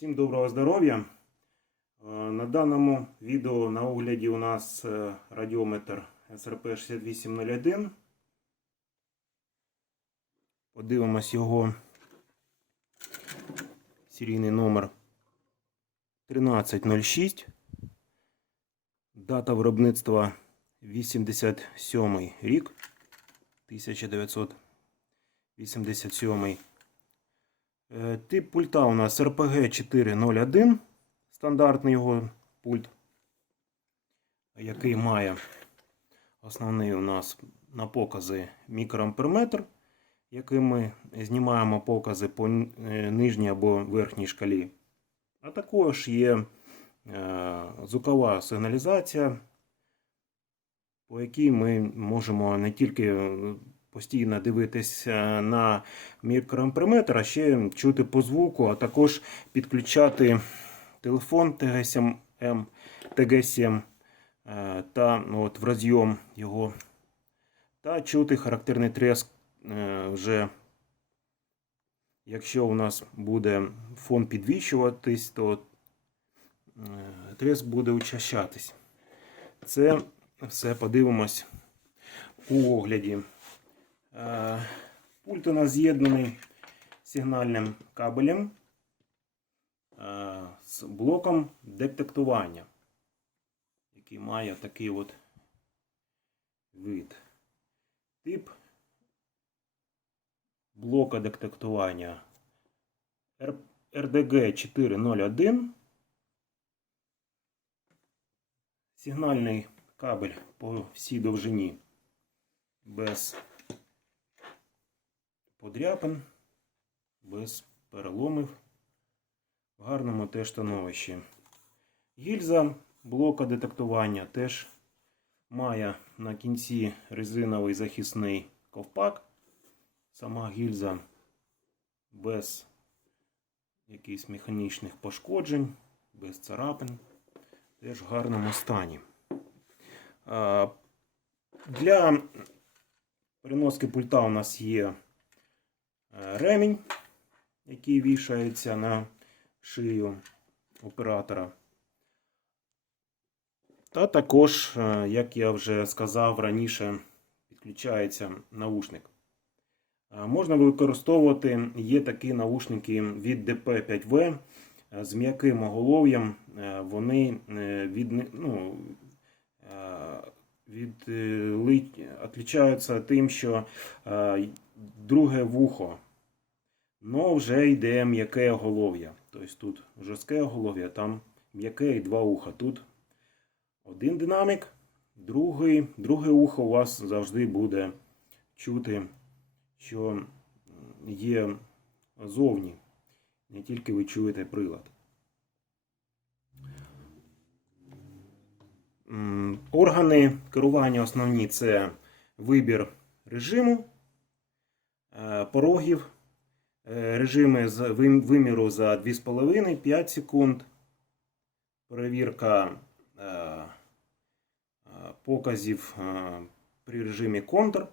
Всім доброго здоров'я. Е, На даному відео на огляді у нас е, радіометр SRP 6801. Подивимось його серійний номер 1306. Дата виробництва 87 рік 1987. Е, Тип пульта у нас RPG 401, стандартний його пульт, який має основний у нас на покази мікроамперметр, яким ми знімаємо покази по е, нижній або верхній шкалі. А також є е, звукова сигналізація, по якій ми можемо не тільки постійно дивитися на мікроамперметр, а ще чути по звуку, а також підключати телефон TG7M, TG7 е, та ну, от, в розйом його, та чути характерний треск е, вже. Якщо у нас буде фон підвищуватись, то е, треск буде учащатись. Це все подивимось у огляді. Е, Пульт у нас з'єднаний сигнальним кабелем е, з блоком детектування, який має такий от вид. Тип блока детектування RDG 401. Сигнальний кабель по всій довжині без подряпин, без переломів, в гарному теж становищі. Гільза блока детектування теж має на кінці резиновий захисний ковпак. Сама гільза без якихось механічних пошкоджень, без царапин, теж в гарному стані. Для переноски пульта у нас є ремінь, який вішається на шию оператора. Та також, е, як я вже сказав раніше, підключається наушник. Е, Можна використовувати, є такі наушники від DP5V е, з м'яким оголов'ям. Е, Вони е, від, ну, е, від, е, тим, що е, друге вухо, но вже йде м'яке оголов'я. Тобто тут жорстке оголов'я, там м'яке і два уха. Тут один динамік, другий, друге ухо у вас завжди буде чути, що є зовні. Не тільки ви чуєте прилад. Органи керування основні це вибір режиму, порогів, е, режими з виміру за 2,5-5 секунд, перевірка е, е, показів е, при режимі контр,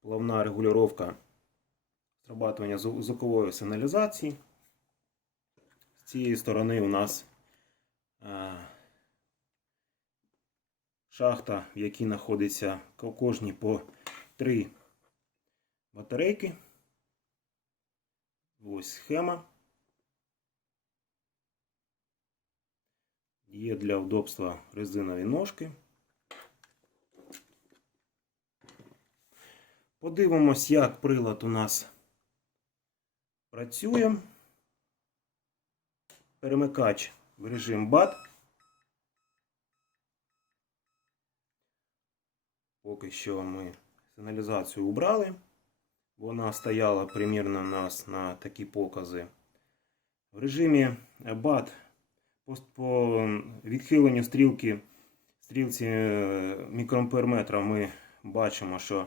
плавна регулювання срабатування зву- звукової сигналізації. З цієї сторони у нас е, шахта, в якій знаходиться ко- кожні по три батарейки. Ось схема. Є для удобства резинові ножки. Подивимось, як прилад у нас працює. Перемикач в режим BAT. Поки що ми сигналізацію убрали. Вона стояла примірно у нас на такі покази. В режимі BAT по, відхиленню стрілки, стрілці е, мікроамперметра ми бачимо, що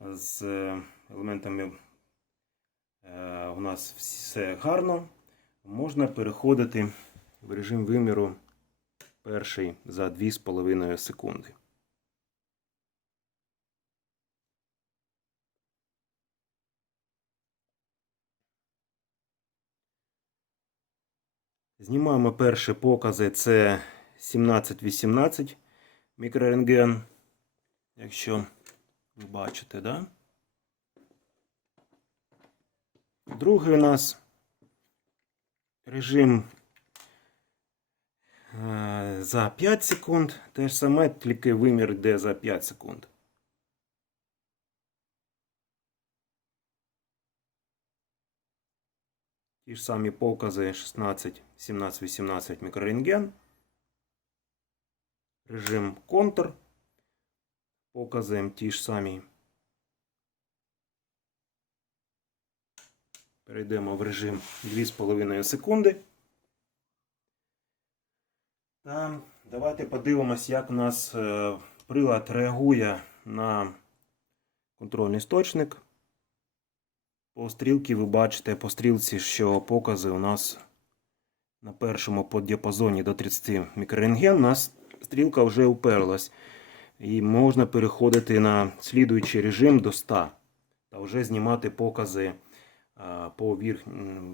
з е, елементами е, у нас все гарно. Можна переходити в режим виміру перший за 2,5 секунди. Знімаємо перші покази. Це 17-18 мікрорентген. Якщо ви бачите, да? Другий у нас режим е, за 5 секунд. Те ж саме, тільки вимір йде за 5 секунд. Ті ж самі покази 16, 17, 18 мікрорентген. Режим контур. Покази ті ж самі. Перейдемо в режим 2,5 секунди. Та давайте подивимось, як у нас е, прилад реагує на контрольний сточник. По стрілці ви бачите по стрілці, що покази у нас на першому поддіапазоні до 30 мікрорентген. У нас стрілка вже уперлась. І можна переходити на слідуючий режим до 100 та вже знімати покази по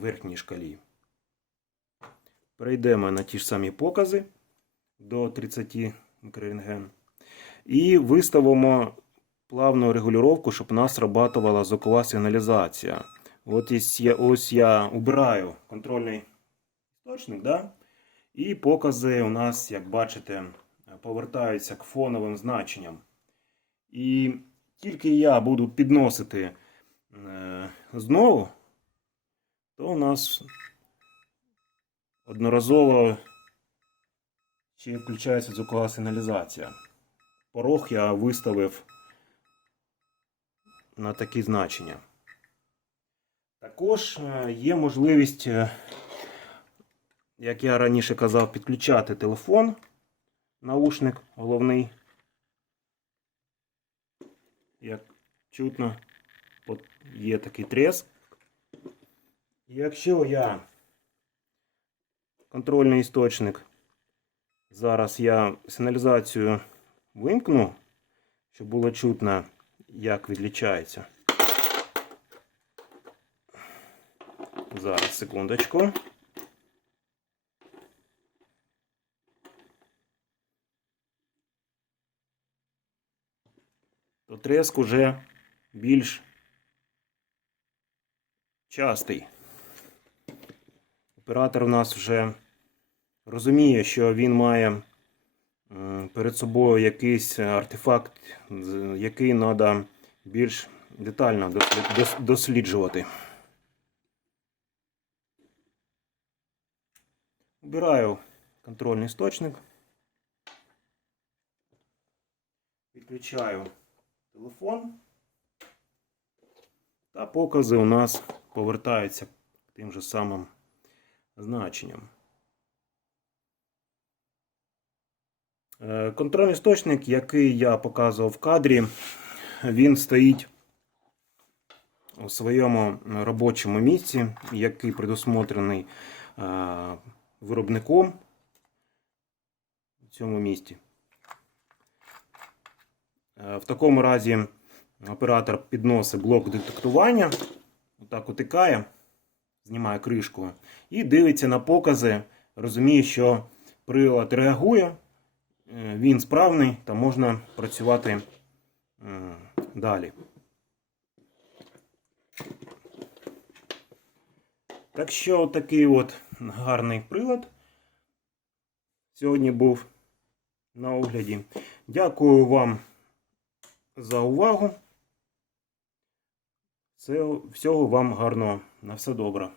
верхній шкалі. Перейдемо на ті ж самі покази до 30 мікрорентген. І виставимо плавну регулювання, щоб у нас срабатувала звукова сигналізація. От я, ось я убираю контрольний істочник, да? і покази у нас, як бачите, повертаються к фоновим значенням. І тільки я буду підносити е, знову, то у нас одноразово ще включається звукова сигналізація. Порог я виставив на такі значення. Також е, є можливість, е, як я раніше казав, підключати телефон, наушник головний. Як чутно, от є такий треск. Якщо я контрольний істочник, зараз я сигналізацію вимкну, щоб було чутно, як відлічається. Зараз, секундочку. То треск уже більш частий. Оператор у нас вже розуміє, що він має перед собою якийсь артефакт, який треба більш детально досліджувати. Убираю контрольний істочник. Відключаю телефон. Та покази у нас повертаються тим же самим значенням. Е, Контрольний істочник, який я показував в кадрі, він стоїть у своєму робочому місці, який предусмотрений е, виробником в цьому місці. Е, В такому разі оператор підносить блок детектування, отак утикає, знімає кришку і дивиться на покази, розуміє, що прилад реагує, він справний та можна працювати далі. Так що такий от гарний прилад сьогодні був на огляді. Дякую вам за увагу. Всього вам гарного. На все добре.